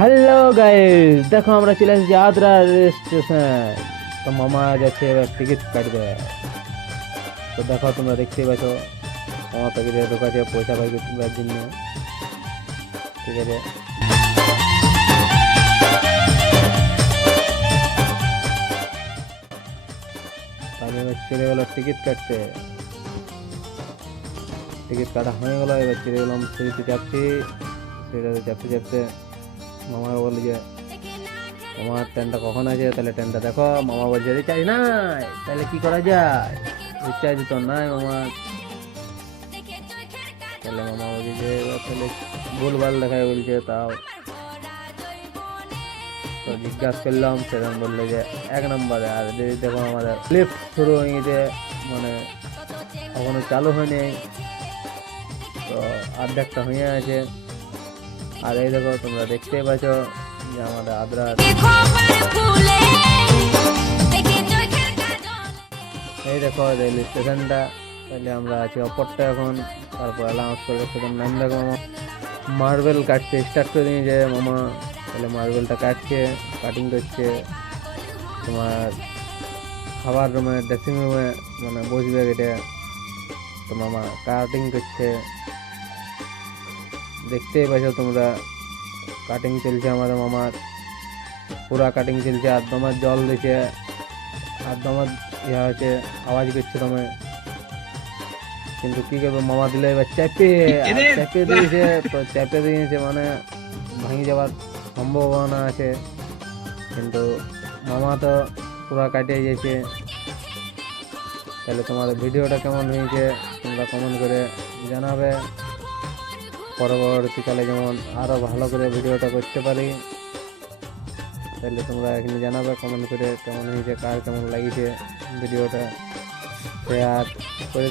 Hello guys, দেখো আমরা চলে এসেছি আদ্রা রেল স্টেশন। তো মামা যাচ্ছে এবার টিকিট কাটবে। তো দেখো তোমরা দেখতেই পাচ্ছ মামা প্যাকেটে ঢোকাচ্ছে পয়সা পাইবার জন্য। ঠিক আছে, আমি এবার চলে গেল টিকিট কাটতে। টিকিট কাটা হয়ে গেল, এবার চলে গেলাম সিঁড়িতে চাপছি। সিঁড়িতে চাপতে চাপতে মামা বলে যে মামার ট্রেনটা কখন আছে, তাহলে ট্রেনটা দেখো। মামা বলছে রিচার্জ নাই, তাহলে কি করা যায়? রিচার্জ তো নাই মামা। তাহলে মামা বলছে যে এবার তাহলে ভুলভাল দেখায় বলছে। তাও তো জিজ্ঞাসা করলাম, সেরকম বললো যে 1 নম্বরে। আর যদি দেখো আমাদের লিফট শুরু হয়ে গেছে, মানে এখনো চালু হয়নি, তো অর্ধেকটা হয়ে আছে। আর এই দেখো তোমরা দেখতেই পাচ্ছ যে আমাদের আদ্রা, এই দেখো রেল স্টেশনটা। তাহলে আমরা আছি অপরটা এখন। তারপর অ্যালাউন্স করে সেখানে নাম দেখো মামা মার্বেল কাটতে স্টার্ট করে দিয়েছে মামা। তাহলে মার্বেলটা কাটছে, কাটিং করছে। তোমার খাবার রুমে, ড্রেসিং রুমে মানে বসবে এটা। তো মামা কাটিং করছে, দেখতেই পাচ্ছ তোমরা। কাটিং চলছে আমাদের মামার, পুরা কাটিং চলছে। আর তোমার জল দিচ্ছে, আর তোমার ইয়া হচ্ছে আওয়াজ করছে তোমার। কিন্তু কি করবো, মামা দিলে এবার চেপে দিয়েছে। তো চেপে দিয়েছে মানে ভেঙে যাওয়ার সম্ভাবনা আছে। কিন্তু মামা তো পুরা কাটিয়ে গেছে। তাহলে তোমাদের ভিডিওটা কেমন হয়েছে তোমরা কমেন্ট করে জানাবে। পরবর্তীকালে যেমন আরও ভালো করে ভিডিওটা করতে পারি, তাহলে তোমরা এখানে জানাবে কমেন্ট করে কেমন হয়েছে, কার কেমন লাগিয়েছে ভিডিওটা। শেয়ার করে